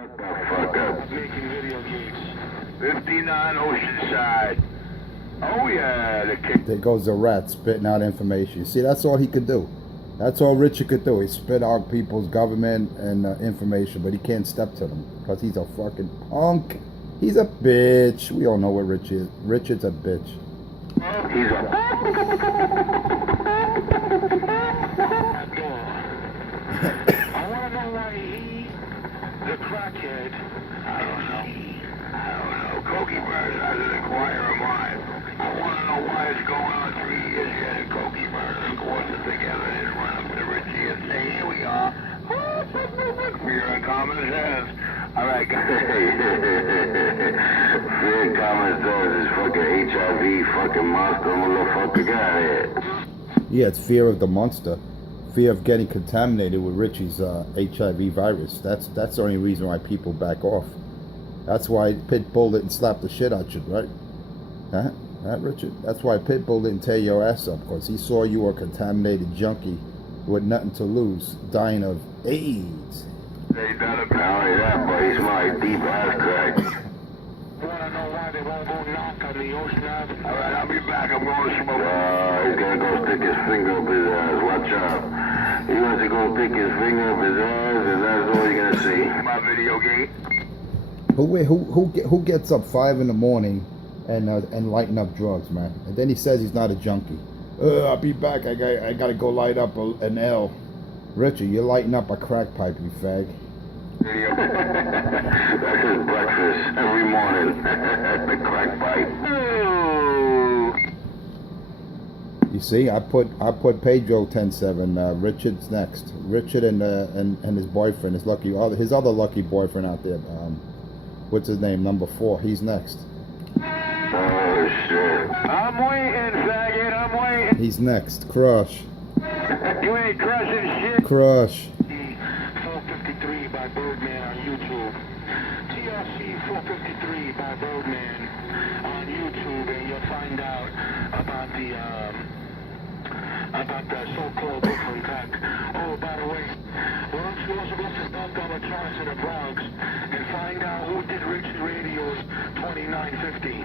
Shut the fuck up. Making video games. 59 Oceanside. Oh yeah, the kick. There goes the rat spitting out information. See, that's all he could do. That's all Richard could do. He spit out people's government and information, but he can't step to them because he's a fucking punk. He's a bitch. We all know what Rich is. Richard's a bitch. He's a. I want to know why he, the crackhead, I don't know. Koki Bird has an inquirer mind. I want to know why it's going on 3 years yet, and Koki Bird and Corson together and run up to Richie and say, here we are. Fear and common sense. All right, guys. Fear and common sense is fucking HIV, fucking monster, motherfucker. Get out of here. Yeah, it's fear of the monster. Fear of getting contaminated with Richie's HIV virus. That's the only reason why people back off. That's why Pitbull didn't slap the shit out you, right? Huh, Richard? That's why Pitbull didn't tear your ass up, because he saw you were a contaminated junkie with nothing to lose, dying of AIDS. They done it. Not only that, but he's my deep ass crack. want to know why they won't go knock on the Ocean Avenue. All right, I'll be back. I'm going to smoke. He's gonna go stick his finger up his ass. Watch out. He wants to go stick his finger up his ass, and that's all you're gonna see. My video game. Who gets up 5 in the morning and lighten up drugs, man? And then he says he's not a junkie. I'll be back. I gotta go light up an L. Richard, you're lighting up a crack pipe, you fag. Video. That's his breakfast every morning. The crack pipe. You see, I put Pedro 10-7. Richard's next. Richard and his boyfriend, his other lucky boyfriend out there. What's his name? Number 4. He's next. Oh shit! I'm waiting, faggot. I'm waiting. He's next. Crush. You ain't crushing shit. Crush. 453 by Birdman on YouTube. TLC 453 by Birdman on YouTube, and you'll find out about the so-called Brooklyn crack. Oh, by the way, why don't you also go to Stop Dollar Charts in the Bronx and find out who did Richie Radio's 2950.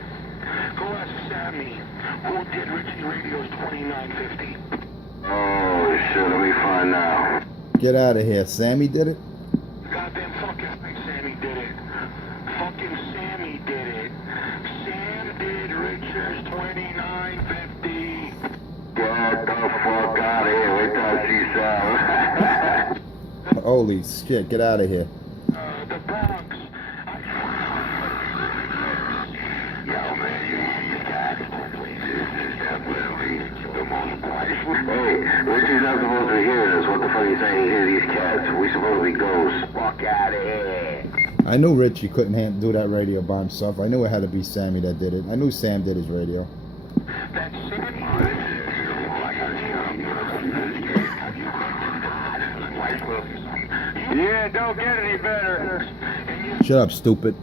Go ask Sammy who did Richie Radio's 2950. Oh shit! Let me find out. Get out of here. Sammy did it? Goddamn fucking Sammy did it. Fucking Sammy did it. Sam did Richard's 2950. Get the fuck out of here. Wait till I see Sam. Holy shit, get out of here. The Bronx. Yo, man, you hear these cats? This is definitely the most priceless. Hey, Richie's not supposed to hear this. What the fuck are you saying? He hears these cats. We supposed to be ghosts. Fuck out of here. I knew Richie couldn't do that radio by himself. I knew it had to be Sammy that did it. I knew Sam did his radio. That's Sammy. Yeah, don't get any better. Shut up, stupid.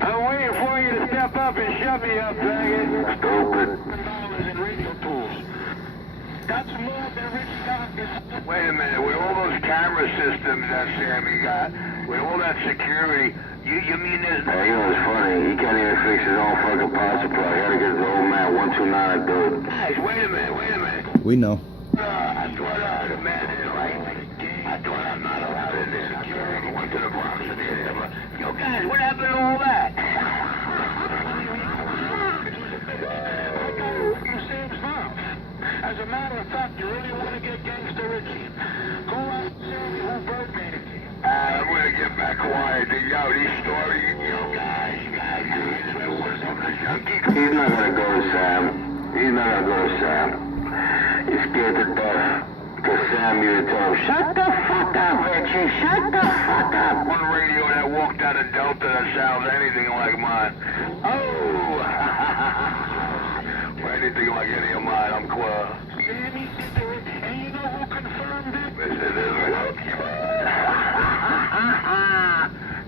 I'm waiting for you to step up and shut me up, faggot. Stupid. in radio tools. That's more than Richie got. Wait a minute, with all those camera systems that Sammy got, with all that security, you mean there's... Hey, you know what's funny? He can't even fix his own fucking power supply. I gotta get the old man 129 to do it. Guys, wait a minute. We know. I thought the man is right. I thought I'm not allowed in this security. I went to the Bronx and did. Yo, guys, what happened to all that? As a matter of fact, you really want to get Gangster Richie, go ask Sammy who Birdman is. I'm gonna get back quiet. Yo, these stories, guys, he's not gonna go to Sam. He's scared to death. Because Sam used to tell him, shut the fuck up, Richie, shut the fuck up. One radio that walked out of Delta that sounds anything like mine. Oh, anything like any of mine, I'm clear. Sammy did it, and you know who confirmed it? Mr. Israel.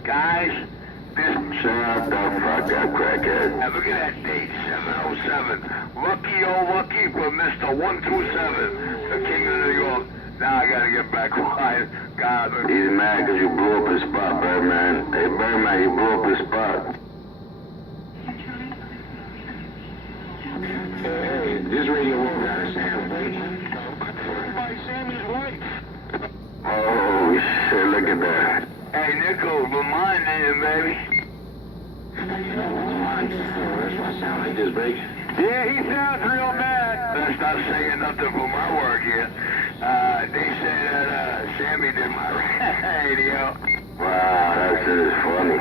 Guys, this... Shut the fuck up, crackhead. Now look at that date, 707. Lucky, oh lucky for Mr. 127, the king of New York. Now I gotta get back quiet. God, He's mad because you blew up his spot, Birdman. Hey, Birdman, you blew up his spot. Hey, this radio won't got a sound, baby. By Sammy's wife. Oh, shit, look at that. hey, Nico, remind him, baby. That's what sound like this, baby. Yeah, he sounds real mad. That's not saying nothing for my work here. They say that Sammy did my radio. Wow, that shit is funny.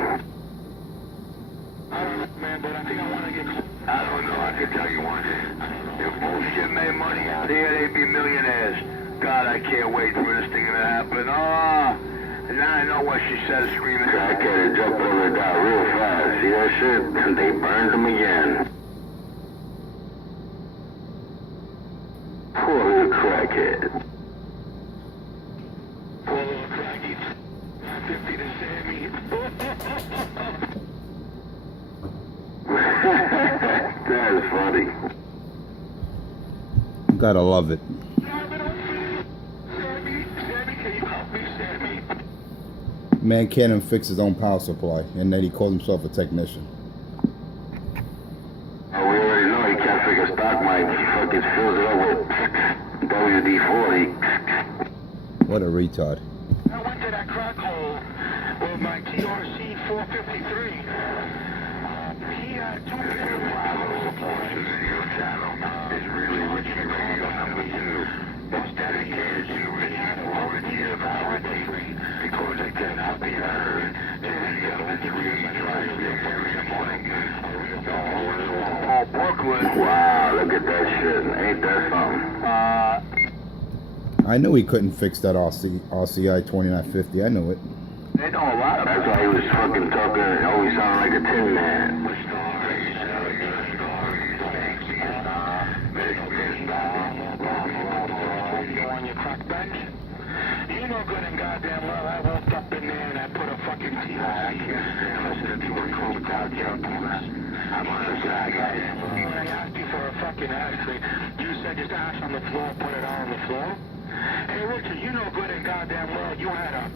I don't know, man, but I think I want to get... I don't know, I can tell you one thing. If bullshit made money out here, they'd be millionaires. God, I can't wait for this thing to happen. Oh, and now I know what she said, screaming. Crackhead jumped over the guy real fast. See that shit? And they burned him again. Poor little crackhead. Poor little cracky. 50 to Sammy. That's funny. Gotta love it. Sammy, can you help me, Sammy? Man can't even fix his own power supply, and then he calls himself a technician. Oh, we already know he can't fix a stock mic. He fucking fills it up with WD-40. What a retard. I went to that crack hole with my TRC 453. He had two video channel. It's really Richie Radio #2. It's dedicated to Richie warranty of warranty because it cannot be heard. Oh, Brooklyn. Wow, look at that shit. Ain't that something? I knew he couldn't fix that RCI 2950. I knew it. They know a lot That's why he was fucking talking and always sounded like a tin man. On your crack bench. You know good and goddamn well I walked up in there and I put a fucking TV. I can't listen to people cold out here. I'm on the side. When I asked you for a fucking ashtray, you said just ash on the floor, put it on the floor. Hey Richard, you know good and goddamn well you had a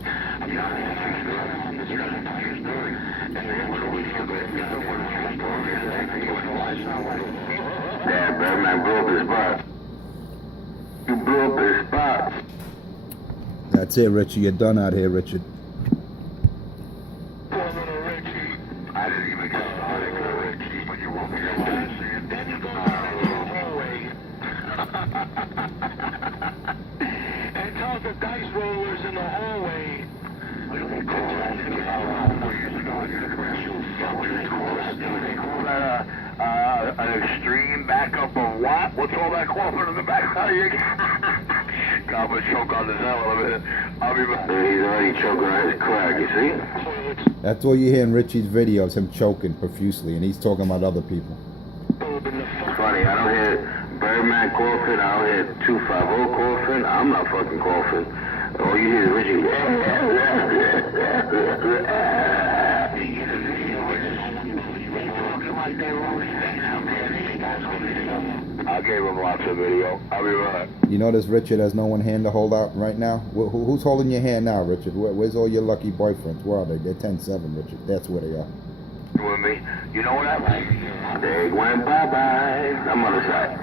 Yeah, Birdman blew up his spot. You blew up his spot. That's it, Richie. You're done out here, Richard. Poor little Richie. I didn't even get started with Richie, but you won't be able to see it. Then you go down the little hallway and tell the dice rollers in the hallway. They call that an extreme backup of what? What's all that coughing in the back? How do you God, but choke on this hell of a minute. I'll be back. He's already choking on his crack, you see? That's all you hear in Richie's videos, him choking profusely, and he's talking about other people. Funny, I don't hear Birdman coughing, I don't hear 250 coughing. I'm not fucking coughing. All you hear is Richie. I gave him lots of video. I'll be right. You notice Richard has no one hand to hold out right now? Who's holding your hand now, Richard? Where's all your lucky boyfriends? Where are they? They're 10-7, Richard. That's where they are. You and me. You know what happened? They went bye-bye. I'm on the side.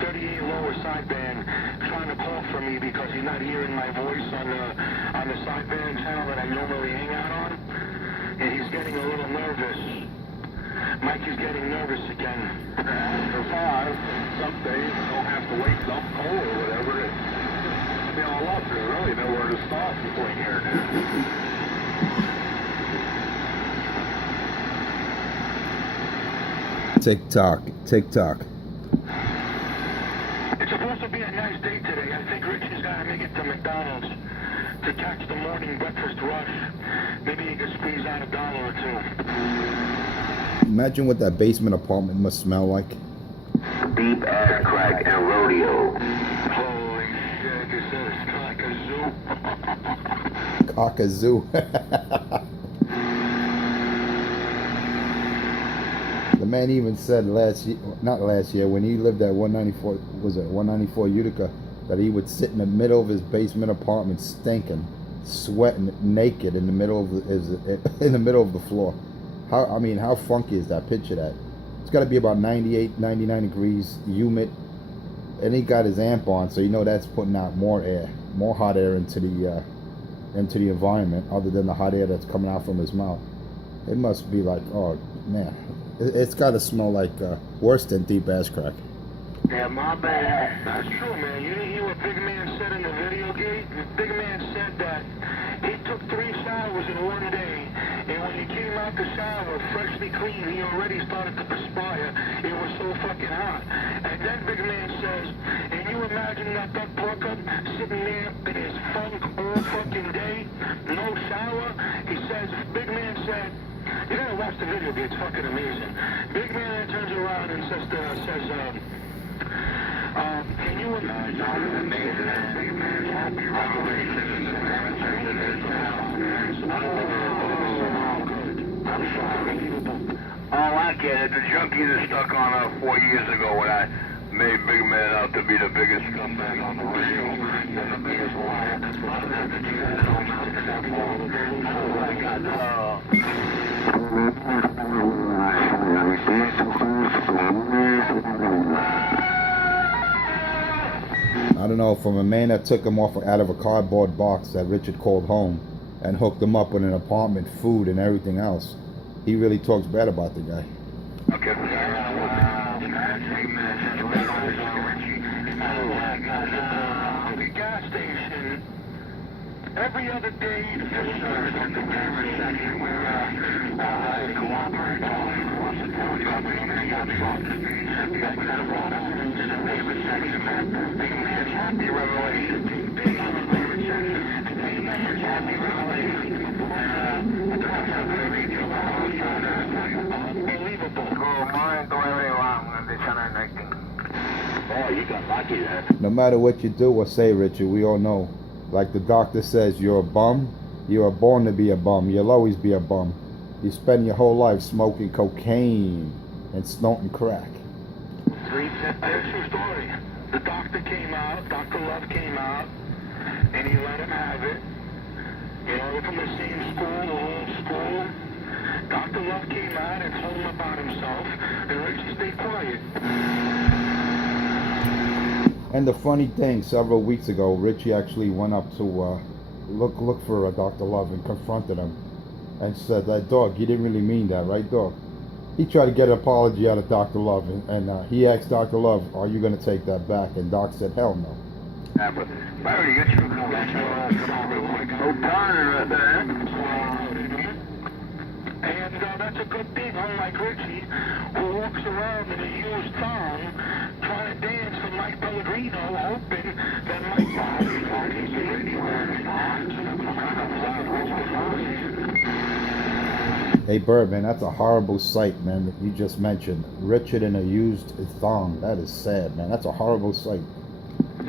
38 lower sideband trying to call for me because he's not hearing my voice on the sideband channel that I normally hang out on. And he's getting a little nervous. Mike is getting nervous again. For 5, some days you don't have to wait some cold or whatever. It's be all up. There's really nowhere to stop between here and there. Tick-tock, tick-tock. It's supposed to be a nice day today. I think Richie's got to make it to McDonald's to catch the morning breakfast rush. Maybe he can squeeze out $1 or $2. Imagine what that basement apartment must smell like. Deep ass crack and rodeo. Holy shit, this is like a zoo. Cockazoo. The man even said not last year, when he lived at 194, was it 194 Utica, that he would sit in the middle of his basement apartment, stinking, sweating, naked in the middle of in the middle of the floor. How funky is that? Picture that. It's got to be about 98, 99 degrees, humid, and he got his amp on, so you know that's putting out more air, more hot air into the environment, other than the hot air that's coming out from his mouth. It must be like, oh man, it's got to smell like worse than deep ass crack. Yeah, my bad. That's true, man. You didn't hear what Big Man said in the video gate? Big Man said that he took 3 showers in one day, and when he came out the shower freshly clean, he already started to perspire. It was so fucking hot. And then Big Man says, and you imagine that Plucker sitting there in his funk all fucking day, no shower? He says, Big Man said, you gotta watch the video, it's fucking amazing. Big Man turns around and says, can you imagine how amazing that Big Man's happy revelation is? I'm sorry. Oh, I get it. The junkie that stuck on 4 years ago when I made Big Man out to be the biggest scumbag on the radio and the biggest liar. A lot of that material comes out except for I got I don't know, from a man that took him out of a cardboard box that Richard called home and hooked him up with an apartment, food, and everything else. He really talks bad about the guy. Okay. The gas station. Every other day, the fish service at the camera section where they cooperate on the company and they got me off the street. We got a lot of in the favorite section, man. Big Man's happy revelation. Big Man's favorite section. Big Man's happy revelation. Unbelievable. Oh, you got lucky there. No matter what you do or say, Richard, we all know. Like the doctor says, you're a bum. You are born to be a bum. You'll always be a bum. You spend your whole life smoking cocaine and snorting crack. There's your story. The doctor came out, Dr. Love came out, and he let him have it. You know, they're from the same school, the whole school. Dr. Love came out and told him about himself, and Richie stayed quiet. And the funny thing, several weeks ago, Richie actually went up to look for Dr. Love and confronted him and said, that dog, you didn't really mean that, right, dog? He tried to get an apology out of Dr. Love, and he asked Dr. Love, are you going to take that back? And Doc said, hell no. Barry, you should call that so tired right there. And that's a good thing, unlike Richie, who walks around in a used thong, trying to dance for Mike Pellegrino, hoping that Mike Hey, Bird, man, that's a horrible sight, man, that you just mentioned. Richard in a used thong. That is sad, man. That's a horrible sight. And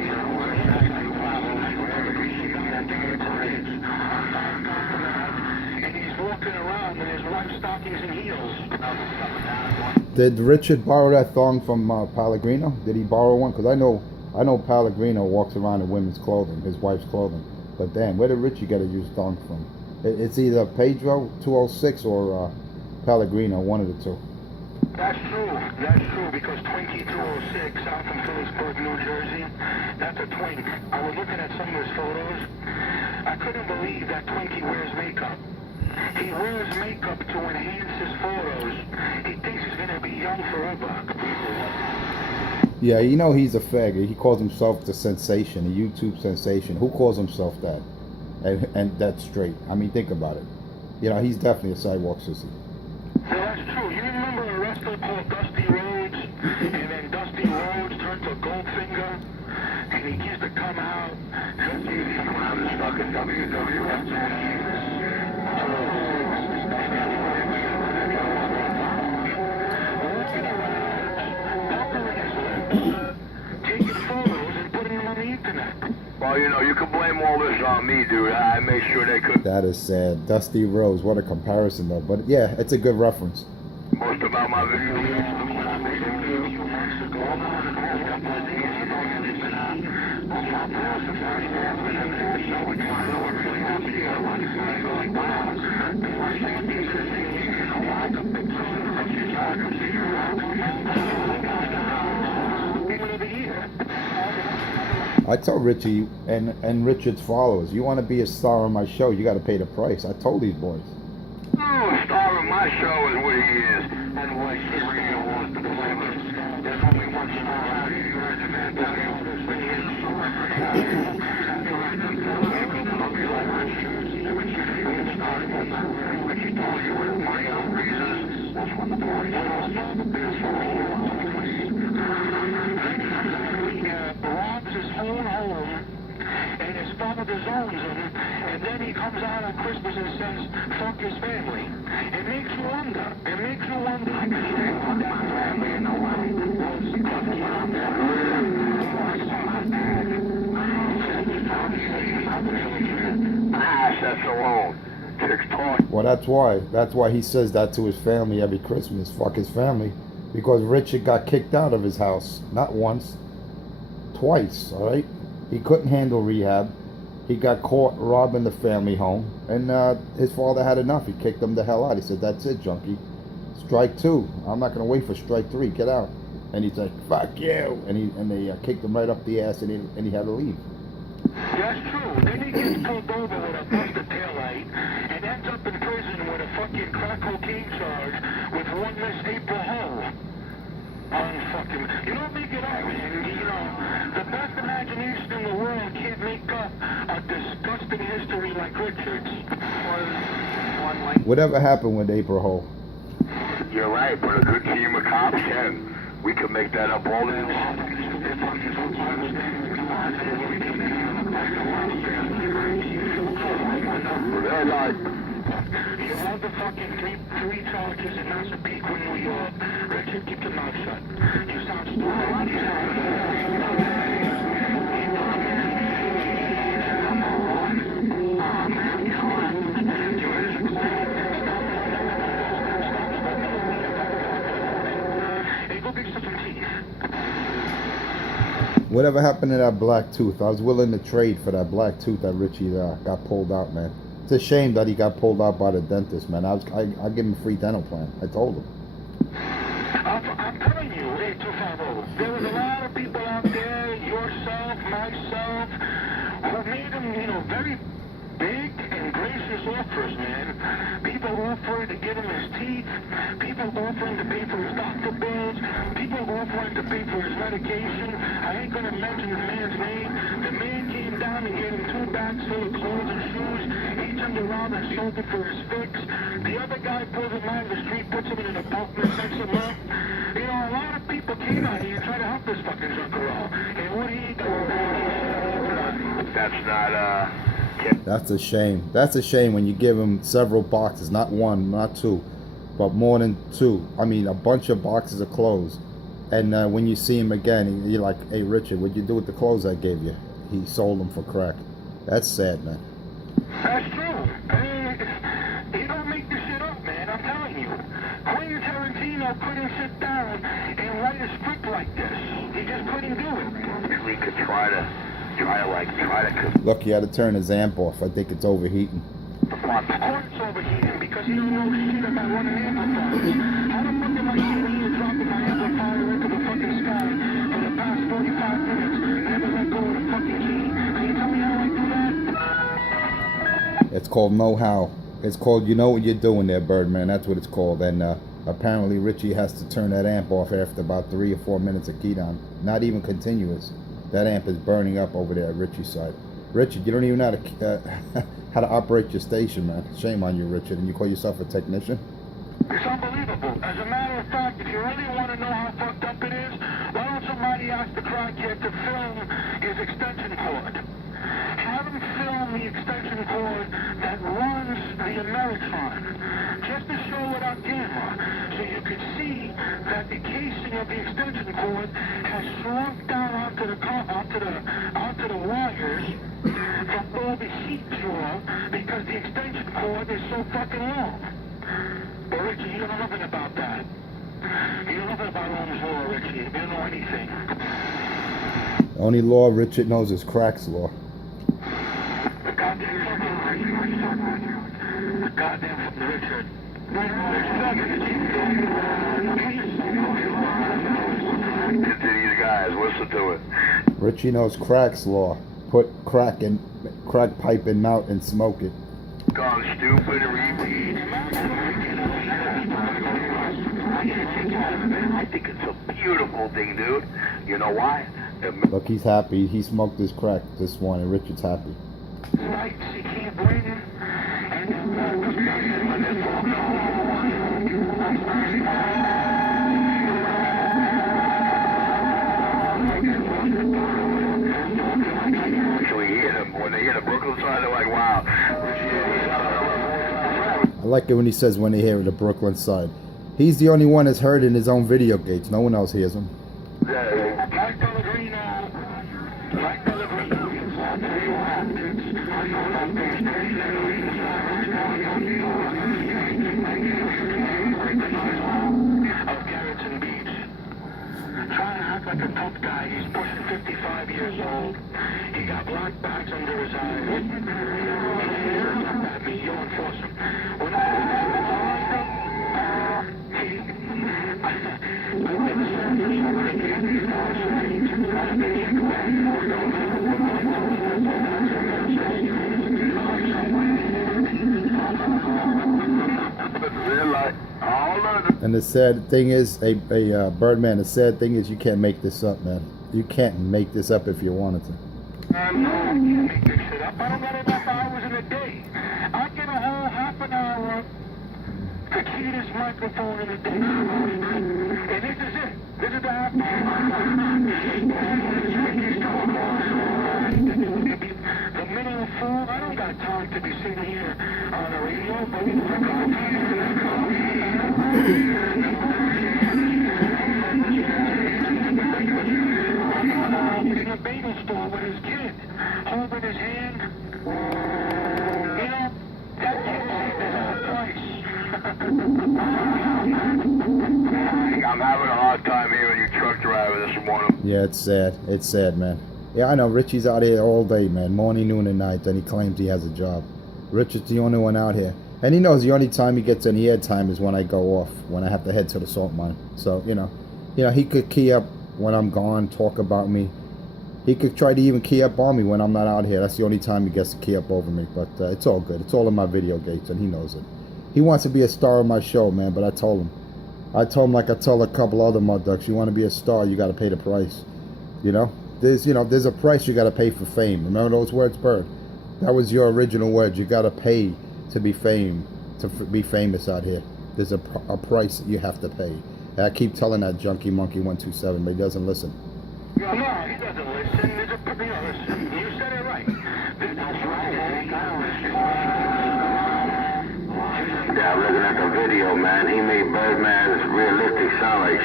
he's walking around in his white stockings and heels. Did Richard borrow that thong from Pellegrino? Did he borrow one? Because I know Pellegrino walks around in women's clothing, his wife's clothing. But damn, where did Richie get a used thong from? It's either Pedro 206 or Pellegrino, one of the two. That's true, because Twinkie 206 out from Phillipsburg, New Jersey, that's a twink. I was looking at some of his photos. I couldn't believe that Twinkie wears makeup. He wears makeup to enhance his photos. He thinks he's going to be young forever. Yeah, you know he's a faggot. He calls himself the sensation, the YouTube sensation. Who calls himself that? And that's straight. I mean, think about it. You know, he's definitely a sidewalk sissy. Yeah, that's true. You remember a wrestler called Dusty Rhodes? And then Dusty Rhodes turned to Goldfinger? And he used to come out. He come out as fucking WWF. Taking photos and putting them on the internet. Well, you know, you can blame all this on me, dude. I made sure they could. That is sad. Dusty Rhodes, what a comparison, though. But yeah, it's a good reference. Most of about my video? I tell Richie and Richard's followers, you want to be a star on my show, you got to pay the price. I told these boys. Oh, star of my show is what he is. And what he really wants to deliver. There's only one star out here. Robs his own home, and his father disowns him, and then he comes out on Christmas and says, fuck his family. It makes you wonder. It makes you wonder. I can say fuck my family in a way. That's alone. Chicks talk. Well, that's why. That's why he says that to his family every Christmas. Fuck his family. Because Richard got kicked out of his house. Not once. Twice, all right? He couldn't handle rehab. He got caught robbing the family home. And his father had enough. He kicked him the hell out. He said, that's it, junkie. Strike two. I'm not going to wait for strike three. Get out. And he's like, fuck you. And they kicked him right up the ass, and he had to leave. That's true. Then he gets pulled over with a busted taillight and ends up in prison with a fucking crack cocaine charge with one Miss April Ho. Unfucking. You don't make it up, man. You know, the best imagination in the world can't make up a disgusting history like Richard's. Whatever happened with April Ho? You're right, but a good team of cops can. We can make that up all day long. They're like, You have the fucking three charges in Massapequa, New York. Richard, keep your mouth shut. You sound Hey, go get some teeth. Whatever happened to that black tooth? I was willing to trade for that black tooth that Richie got pulled out, man. It's a shame that he got pulled out by the dentist, man. I'll give him a free dental plan. I told him. I'm telling you, 8250, there was a lot of people out there, yourself, myself, who made him, very big and gracious offers, man. People offering to get him his teeth, people offering to pay for his doctor bills, people offering to pay for his medication. I ain't gonna mention the man's name. The man came down and gave him 2 bags full of clothes and shoes. He turned around and sold it for his fix. The other guy pulls him out of the street, puts him in an apartment, sets him up. A lot of people came out here and tried to help this fucking junkaroo. And what he done? that's not, That's a shame. That's a shame when you give him several boxes, not one, not two, but more than 2. I mean, a bunch of boxes of clothes. And when you see him again, you're like, hey, Richard, what'd you do with the clothes I gave you? He sold them for crack. That's sad, man. That's true. You don't make this shit up, man. I'm telling you. Quentin Tarantino couldn't sit down and write a script like this. He just couldn't do it. we could try to Look, he had to turn his amp off. I think it's overheating. Of course it's overheating because you don't know shit about running amplifiers. How the fuck am I sitting here dropping my amplifier into the fucking sky for the past 45 minutes and never let go of the fucking key? Can you tell me how I do that? It's called know-how. It's called you know what you're doing there, Birdman. That's what it's called. And apparently Richie has to turn that amp off after about 3 or 4 minutes of key down. Not even continuous. That amp is burning up over there at Richie's side. Richard, you don't even know how to operate your station, man. Shame on you, Richard. And you call yourself a technician? It's unbelievable. As a matter of fact, if you really want to know how fucked up it is, why don't somebody ask the crackhead to film his extension cord? Have him film the extension cord that runs the Ameritron, just to show it on camera, so you can see that the casing of the extension cord has shrunk down onto the wires from all the heat draw because the extension cord is so fucking long. But Richie, you don't know nothing about that. You know nothing about Ohm's law, Richie. You don't know anything. Only law Richard knows is Crack's law. The goddamn fucking Richard. Continue, guys. Listen to it. Richie knows Crack's law. Put crack pipe in mouth and smoke it. Gone stupid repeat. I think it's a beautiful thing, dude. You know why? Look, he's happy. He smoked his crack this morning. Richard's happy. Right, she can't bring him. Actually hear them. When they hear the Brooklyn side, they're like, wow. I like it when he says when they hear the Brooklyn side. He's the only one that's heard in his own video gates. No one else hears him. Mike Pellegrino. Mike Pellegrino. Of Garrettson Beach. Trying to act like a tough guy. He's pushing 55 years old. He got black bags under his eyes. At me, you'll enforce him. When And the sad thing is, Birdman, the sad thing is you can't make this up, man. You can't make this up if you wanted to. make this shit up. I don't got enough hours in a day. I get a whole half an hour to key this microphone in a day. And this is it. This is the half the middle of fall, I don't got time to be sitting here on the radio, but in a bagel store with his kid, holding his hand. You know, that kid saved his whole price. I'm having a hard time hearing you truck driver this morning. Yeah, it's sad. It's sad, man. Yeah, I know. Richie's out here all day, man. Morning, noon, and night. And he claims he has a job. Richard's the only one out here. And he knows the only time he gets any airtime is when I go off, when I have to head to the salt mine. So, you know, he could key up when I'm gone, talk about me. He could try to even key up on me when I'm not out here. That's the only time he gets to key up over me. But it's all good. It's all in my video gates, and he knows it. He wants to be a star of my show, man, but I told him like I told a couple other mud ducks, you want to be a star, you got to pay the price. There's a price you got to pay for fame. Remember those words, Bird? That was your original words. You got to pay to be be famous out here. There's a price that you have to pay. And I keep telling that junkie monkey 127, but he doesn't listen. No, he doesn't listen. There's a listen. You said it right. That's right. Yeah, I'm looking at the video, man. He made Birdman's realistic sound like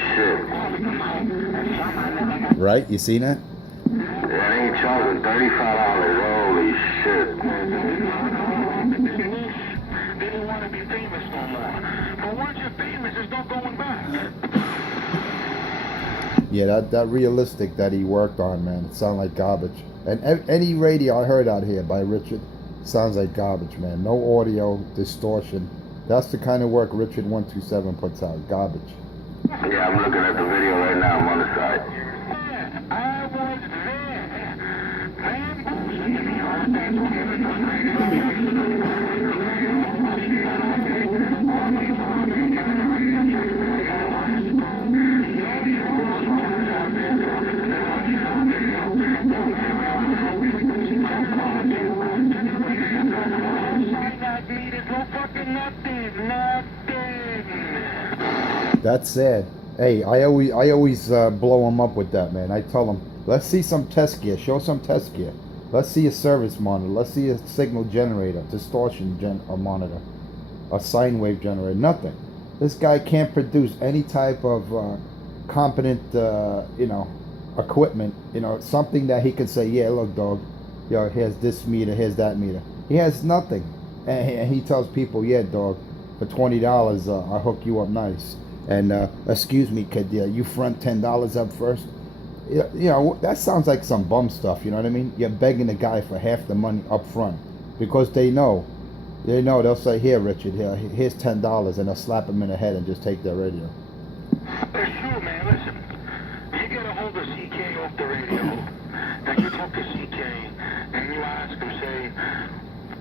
shit. Right? You seen that? Yeah, they ain't charging $35. Holy shit. They didn't want to be famous no more. But once you're famous, there's no going back. Yeah, that realistic that he worked on, man, it sounded like garbage. And any radio I heard out here by Richard sounds like garbage, man. No audio, distortion. That's the kind of work Richard 127 puts out. Garbage. Yeah, I'm looking at the video right now. I'm on the side. I was That's sad. Hey, I always blow him up with that, man. I tell him, let's see some test gear. Show some test gear. Let's see a service monitor. Let's see a signal generator, distortion monitor, a sine wave generator. Nothing. This guy can't produce any type of competent, equipment. Something that he can say, yeah, look, dog, here's this meter, here's that meter. He has nothing, and he tells people, yeah, dog, for $20, I'll hook you up nice. And excuse me, could you front $10 up first? You know, that sounds like some bum stuff. You know what I mean? You're begging the guy for half the money up front because they know. They'll say, "Here, Richard, here's $10," and they'll slap him in the head and just take their radio. It's true, man. Listen, you get a hold of CK off the radio, and you talk to CK, and you ask him,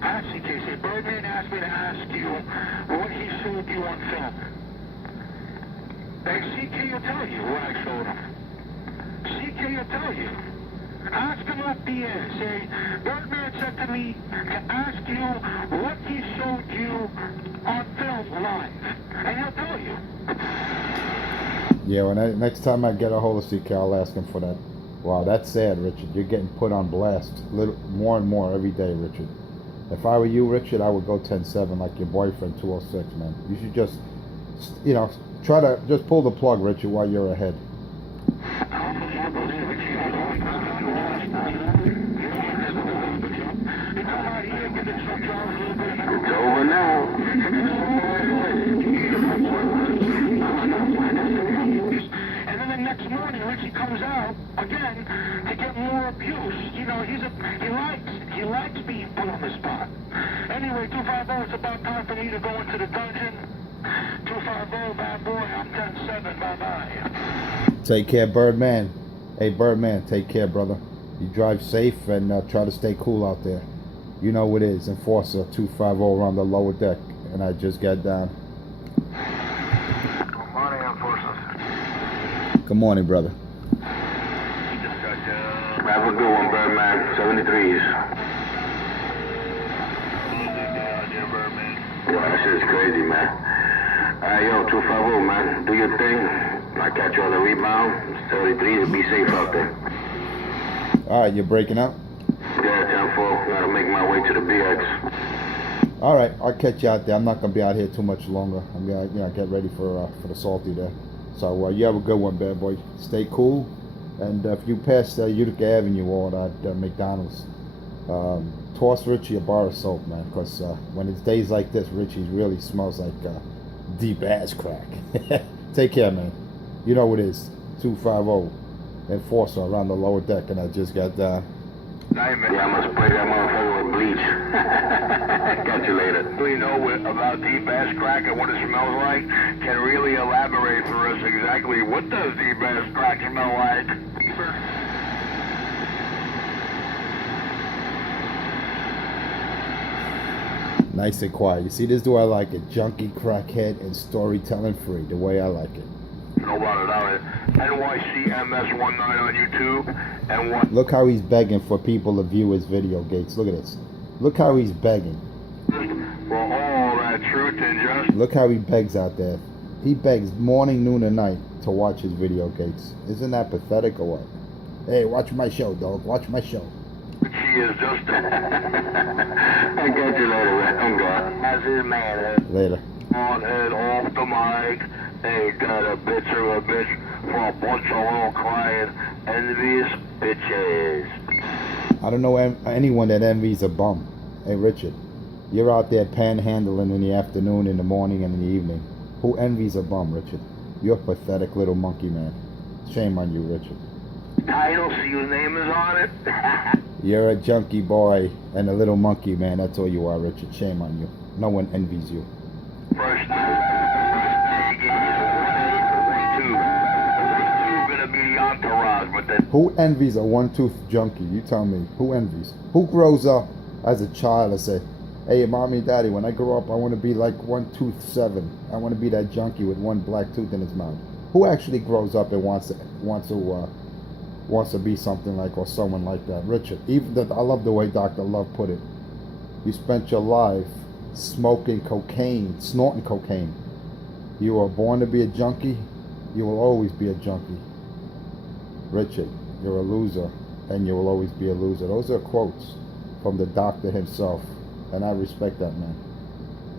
ask CK, say, Birdman asked me to ask you what he showed you on film. And CK will tell you what I showed him. CK will tell you. Ask him off the air. Say, Birdman said to me to ask you what he showed you on film live. And he'll tell you. Yeah, when next time I get a hold of CK, I'll ask him for that. Wow, that's sad, Richard. You're getting put on blast more and more every day, Richard. If I were you, Richard, I would go 10-7 like your boyfriend, 206, man. You should just, try to just pull the plug, Richard, while you're ahead. It's over now. And then the next morning, Richie comes out again to get more abuse. You know, he likes being put on the spot. Anyway, 250, it's about time for me to go into the dungeon. 250, bad boy, I'm 10-7, bye-bye. Take care, Birdman. Hey, Birdman, take care, brother. You drive safe and try to stay cool out there. You know what it is, Enforcer 250 around the lower deck, and I just got down. Good morning, Enforcer. Good morning, brother. Have a good one, Birdman. 73s. Yeah, that shit's crazy, man. Yo, 250, man. Do your thing. I catch you on the rebound. 73s, be safe out there. Alright, you're breaking up? Yeah, 10-4. Gotta make my way to the BX. Alright, I'll catch you out there. I'm not going to be out here too much longer. I'm going to get ready for the salty there. So, you have a good one, bad boy. Stay cool. And if you pass Utica Avenue or that McDonald's, toss Richie a bar of soap, man. Because when it's days like this, Richie really smells like deep ass crack. Take care, man. You know what it is. 250 Enforcer around the lower deck, and I just got down. Yeah, I must spray that motherfucker with bleach. Catch you later. We know about deep ass crack and what it smells like. Can really elaborate for us exactly what does deep ass crack smell like? Nice and quiet. You see, this is the way I like it. Junkie, crackhead, and storytelling free. The way I like it. No doubt about it. NYCMS19 on YouTube and what? Look how he's begging for people to view his video, Gates. Look at this. Look how he's begging. For all that truth and justice. Look how he begs out there. He begs morning, noon, and night to watch his video, Gates. Isn't that pathetic or what? Hey, watch my show, dog. Watch my show. She is just. I got you later, man. I'm gone. How's his man? Later. On and off the mic. Ain't got a bitch or a bitch for a bunch of little crying, envious bitches. I don't know anyone that envies a bum. Hey, Richard, you're out there panhandling in the afternoon, in the morning, and in the evening. Who envies a bum, Richard? You're a pathetic little monkey man. Shame on you, Richard. Title, see whose name is on it. You're a junkie boy and a little monkey man. That's all you are, Richard. Shame on you. No one envies you. First gonna be the entourage, but then Who envies a one-toothed junkie? You tell me. Who envies? Who grows up as a child and say, "Hey, mommy, daddy, when I grow up, I want to be like 1-tooth-7. I want to be that junkie with one black tooth in his mouth." Who actually grows up and wants to be something like or someone like that? Richard. I love the way Dr. Love put it. You spent your life smoking cocaine, snorting cocaine. You were born to be a junkie. You will always be a junkie. Richard, you're a loser, and you will always be a loser. Those are quotes from the doctor himself, and I respect that man.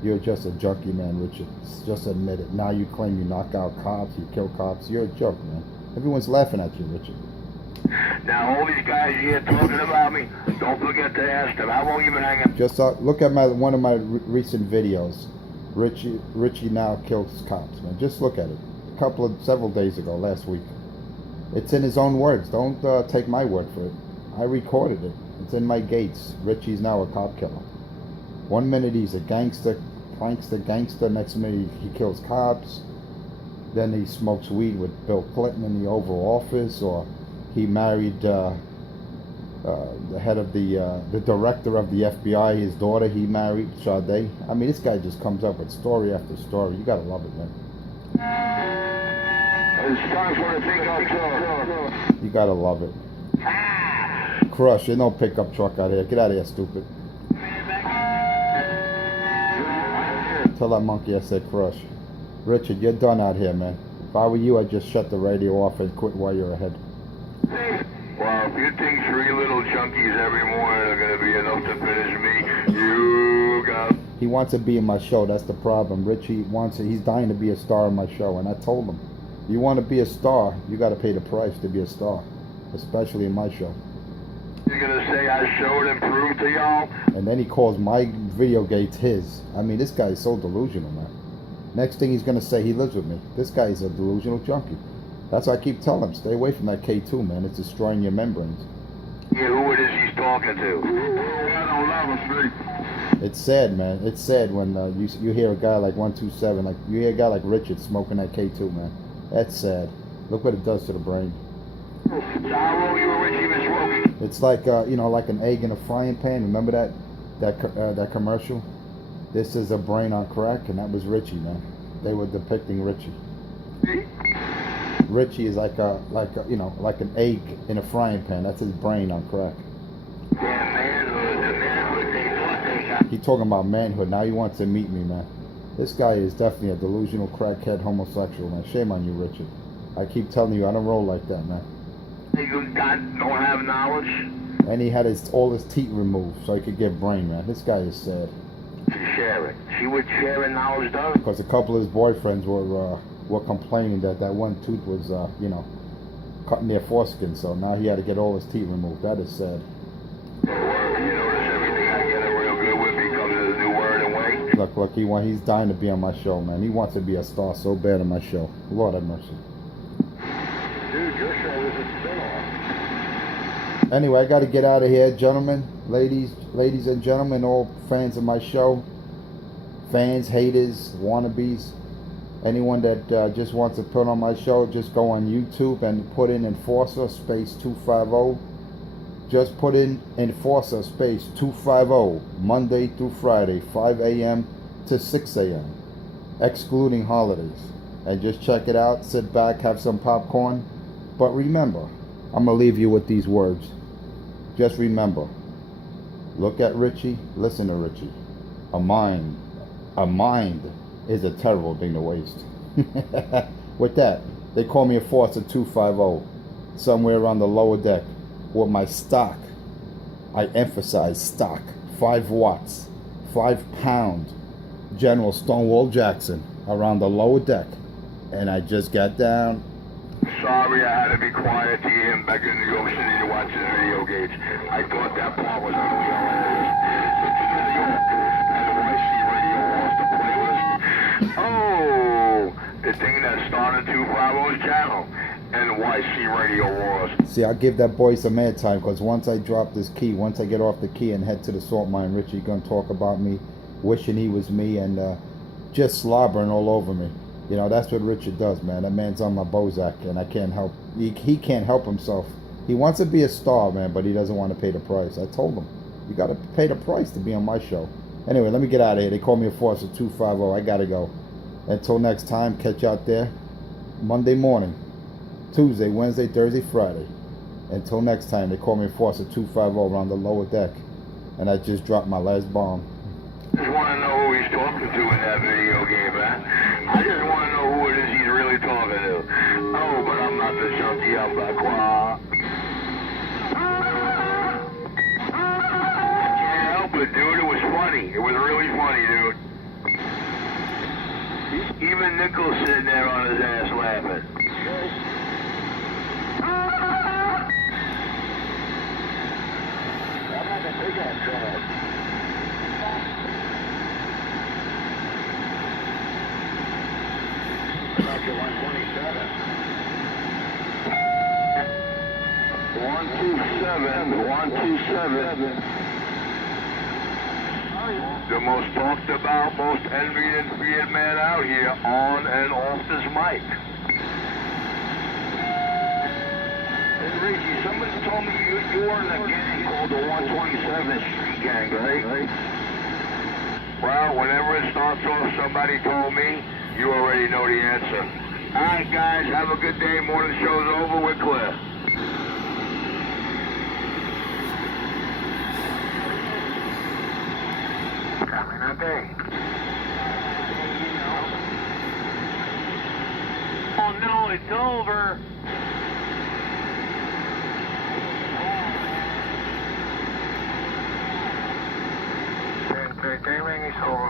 You're just a junkie, man, Richard. Just admit it. Now you claim you knock out cops, you kill cops. You're a joke, man. Everyone's laughing at you, Richard. now all these guys here talking about me, don't forget to ask them, how long you been hanging? Just look at one of my recent videos. Richie now kills cops, man. Just look at it. Several days ago, last week. It's in his own words. Don't take my word for it. I recorded it. It's in my gates. Richie's now a cop killer. 1 minute he's a gangster, prankster, gangster. Next minute he kills cops. Then he smokes weed with Bill Clinton in the Oval Office, or he married the head of the director of the FBI. His daughter he married, Sade. I mean, this guy just comes up with story after story. You gotta love it, man. It's time for the pickup truck. You gotta love it. Crush, there's no pickup truck out here. Get out of here, stupid. Tell that monkey I said crush. Richard, you're done out here, man. If I were you, I'd just shut the radio off and quit while you're ahead. Well, if you think 3 little junkies every morning are going to be enough to finish me, you got... He wants to be in my show. That's the problem. Richie wants it. He's dying to be a star in my show, and I told him, you want to be a star, you got to pay the price to be a star, especially in my show. You're going to say I showed and proved to y'all? And then he calls my video gates his. I mean, this guy is so delusional, man. Next thing he's going to say he lives with me. This guy is a delusional junkie. That's why I keep telling him, stay away from that K2, man. It's destroying your membranes. Yeah, who it is he's talking to? I don't love him, Street. It's sad, man. It's sad when you hear a guy like 127, like you hear a guy like Richard smoking that K2, man. That's sad. Look what it does to the brain. So how long you and Richie been smoking? It's like like an egg in a frying pan. Remember that commercial? This is a brain on crack, and that was Richie, man. They were depicting Richie. Richie is like an egg in a frying pan. That's his brain on crack. Yeah, manhood, they thought they got. He talking about manhood. Now he wants to meet me, man. This guy is definitely a delusional crackhead homosexual, man. Shame on you, Richard. I keep telling you, I don't roll like that, man. You don't have knowledge? And he had all his teeth removed so he could get brain, man. This guy is sad. To share it. See what sharing knowledge does? Because a couple of his boyfriends were complaining that one tooth was, cutting their foreskin. So now he had to get all his teeth removed. That is sad. You notice everything I get it real good with becomes a new word and way? Look, he's dying to be on my show, man. He wants to be a star so bad on my show. Lord have mercy. Dude, your show is a spin-off. Anyway, I got to get out of here, gentlemen, ladies and gentlemen, all fans of my show, fans, haters, wannabes, anyone that just wants to put on my show, just go on YouTube and put in Enforcer space 250. Just put in Enforcer space 250, Monday through Friday, 5 a.m. to 6 a.m., excluding holidays. And just check it out, sit back, have some popcorn. But remember, I'm going to leave you with these words. Just remember, look at Richie, listen to Richie. A mind is a terrible thing to waste. With that, they call me Enforcer 250, somewhere on the lower deck. With my stock, I emphasize stock, 5 watts, 5 pound General Stonewall Jackson around the lower deck. And I just got down. Sorry I had to be quiet to hear him back in New York City to watch the video games. I thought that part was going to be hilarious. So to New York, and YC Radio wants to play with us. Oh, the thing that started 250's channel. NYC Radio Wars. See, I'll give that boy some airtime, because once I drop this key, once I get off the key and head to the salt mine, Richie gonna talk about me, wishing he was me, and just slobbering all over me. You know, that's what Richard does, man. That man's on my Bozak, and I can't help. He can't help himself. He wants to be a star, man, but he doesn't want to pay the price. I told him, you got to pay the price to be on my show. Anyway, let me get out of here. They call me Enforcer 250. I gotta go. Until next time, catch you out there Monday morning, Tuesday, Wednesday, Thursday, Friday. Until next time, they call me Enforcer 250 around the lower deck. And I just dropped my last bomb. Just want to know who he's talking to in that video game, man. I just want to know who it is he's really talking to. Oh, but I'm not the junkie, I'm the quad. I can't help it, dude. It was funny. It was really funny, dude. Even Nichols sitting there on his ass laughing. to 127. 127. The most talked about, most envied and feared man out here, on and off this mic. Hey, Richie, somebody told me you were in a gang called the 127th Street Gang, right? Well, whenever it starts off, somebody told me, you already know the answer. All right, guys, have a good day. Morning show's over. We're clear. Coming up, hey. Oh no, it's over. Entertainment is over.